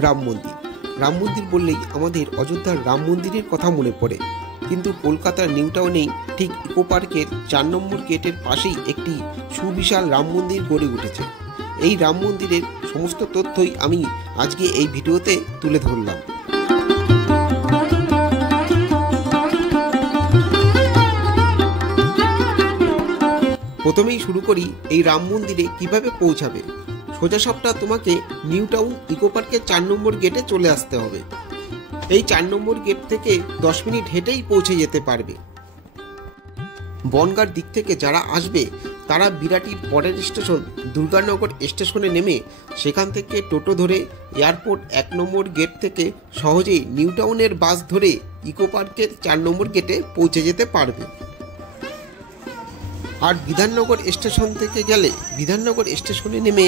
রাম মন্দির। রাম মন্দির বললেই আমাদের অযোধ্যার রাম মন্দিরের কথা মনে পড়ে, কিন্তু কলকাতার নিউ টাউনেই ঠিক ইকো পার্কের 4 নম্বর গেটের পাশেই একটি সুবিশাল রাম মন্দির গড়ে উঠেছে। এই রাম মন্দিরের সমস্ত তথ্যই আমি আজকে এই ভিডিওতে তুলে ধরলাম। প্রথমেই শুরু করি এই রাম মন্দিরে কিভাবে পৌঁছাবে। সোজা সাপটা তোমাকে নিউ টাউন ইকো পার্কের 4 নম্বর গেটে চলে আসতে হবে। এই 4 নম্বর গেট থেকে 10 মিনিট হেঁটেই পৌঁছে যেতে পারবে। বনগাঁর দিক থেকে যারা আসবে তারা বিরাটির পরের স্টেশন দুর্গানগর স্টেশনে নেমে সেখান থেকে টোটো ধরে এয়ারপোর্ট 1 নম্বর গেট থেকে সহজেই নিউ টাউনের বাস ধরে ইকো পার্কের 4 নম্বর গেটে পৌঁছে যেতে পারবে। আর বিধাননগর স্টেশন থেকে গেলে বিধাননগর স্টেশনে নেমে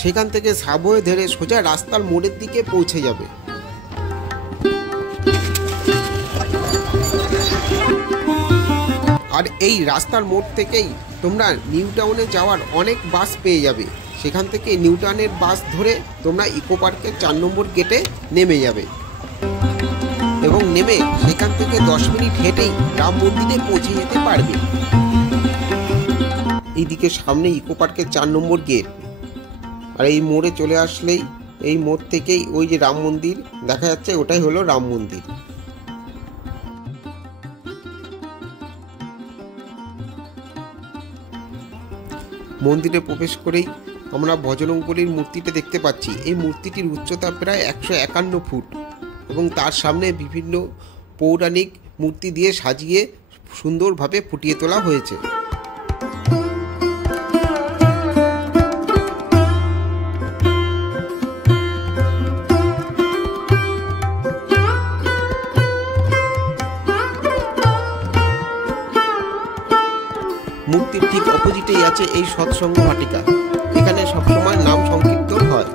সেখান থেকে সাবওয়ে ধরে সোজা রাস্তার মোড়ের দিকে পৌঁছে যাবে। আর এই রাস্তার মোড় থেকেই তোমরা নিউ টাউনে যাওয়ার অনেক বাস পেয়ে যাবে। সেখান থেকে নিউ টাউনের বাস ধরে তোমরা ইকো পার্কের 4 নম্বর গেটে নেমে যাবে এবং নেমে সেখান থেকে 10 মিনিট হেঁটেই রাম মন্দিরে পৌঁছে যেতে পারবে। এইদিকে সামনে ইকো পার্কের 4 নম্বর গেট, আর এই মোড়ে চলে আসলেই এই মোড় থেকেই ওই যে রাম মন্দির দেখা যাচ্ছে, ওটাই হলো রাম মন্দির। মন্দিরে প্রবেশ করেই আমরা বজরংবলীর মূর্তিটা দেখতে পাচ্ছি। এই মূর্তিটির উচ্চতা প্রায় 151 ফুট এবং তার সামনে বিভিন্ন পৌরাণিক মূর্তি দিয়ে সাজিয়ে সুন্দরভাবে ফুটিয়ে তোলা হয়েছে। মূর্তির ঠিক অপোজিটেই আছে এই সৎসঙ্গ ভাটিকা। এখানে সবসময় নাম সংকীর্তন হয়।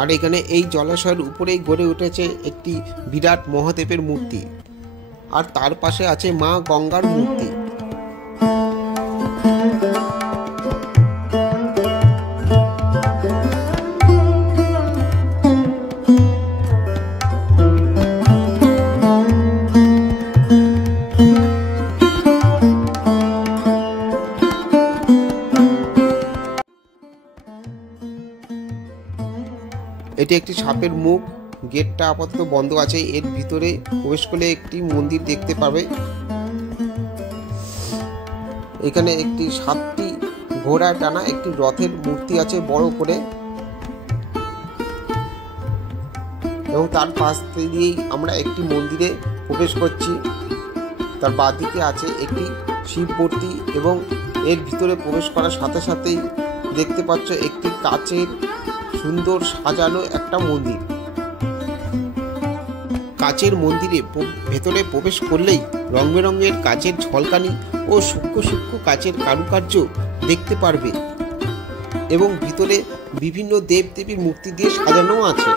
আর এখানে এই জলাশয়ের উপরেই গড়ে উঠেছে একটি বিরাট মহাদেবের মূর্তি, আর তার পাশে আছে মা গঙ্গার মূর্তি। এটি একটি সাপের মুখ। গেটটা আপাতত বন্ধ আছে। এর ভিতরে প্রবেশ করলে একটি মন্দির দেখতে পাবে। এখানে একটি 7টি ঘোড়া টানা একটি রথের মূর্তি আছে বড় করে, এবং তার পাশ দিয়েই আমরা একটি মন্দিরে প্রবেশ করছি। তার বাঁদিকে আছে একটি শিব মূর্তি এবং এর ভিতরে প্রবেশ করার সাথে সাথেই দেখতে পাচ্ছ একটি কাচের সুন্দর সাজানো একটা মন্দির। কাচের মন্দিরে ভেতরে প্রবেশ করলেই রং বেরঙের কাচের ঝলকানি ও সূক্ষ্ম সূক্ষ্ম কাচের কারুকার্য দেখতে পারবে এবং ভিতরে বিভিন্ন দেবদেবীর মূর্তি দিয়ে সাজানো আছে।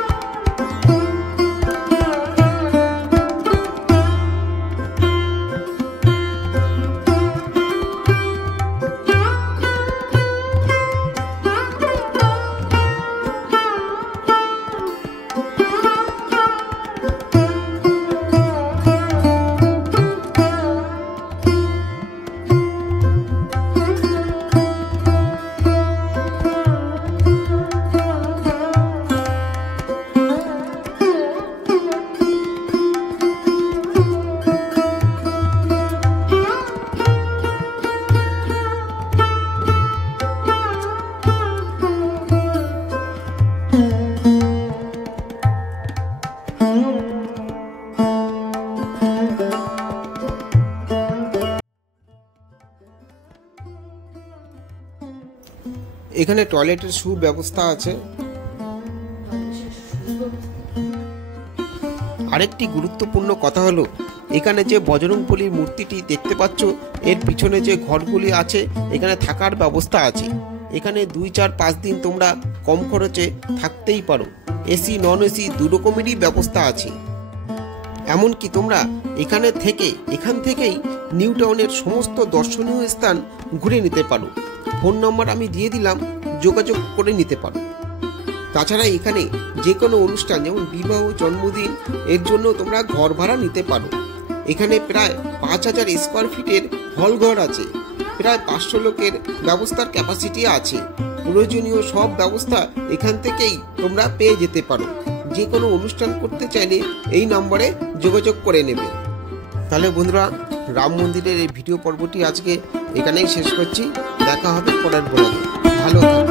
এখানে টয়লেটের সুব্যবস্থা আছে। আরেকটি গুরুত্বপূর্ণ কথা হলো এখানে যে বজরংবলীর মূর্তিটি দেখতে পাচ্ছ এর পিছনে যে ঘরগুলি আছে এখানে থাকার ব্যবস্থা আছে। এখানে 2-4-5 দিন তোমরা কম খরচে থাকতেই পারো। এসি নন এসি দু রকমেরই ব্যবস্থা আছে। এমনকি তোমরা এখান থেকেই নিউ টাউনের সমস্ত দর্শনীয় স্থান ঘুরে নিতে পারো। ফোন নম্বর আমি দিয়ে দিলাম, যোগাযোগ করে নিতে পারো। তাছাড়া এখানে যে কোনো অনুষ্ঠান যেমন বিবাহ, জন্মদিন এর জন্য তোমরা ঘর ভাড়া নিতে পারো। এখানে প্রায় 5000 স্কোয়ার ফিটের হল ঘর আছে। প্রায় 500 লোকের ব্যবস্থার ক্যাপাসিটি আছে। প্রয়োজনীয় সব ব্যবস্থা এখান থেকেই তোমরা পেয়ে যেতে পারো। যে কোনো অনুষ্ঠান করতে চাইলে এই নম্বরে যোগাযোগ করে নেবে। তাহলে বন্ধুরা, রাম মন্দিরের এই ভিডিও পর্বটি আজকে এখানেই শেষ করছি। দেখা হবে পরের ব্লগে। ভালো থাকবে।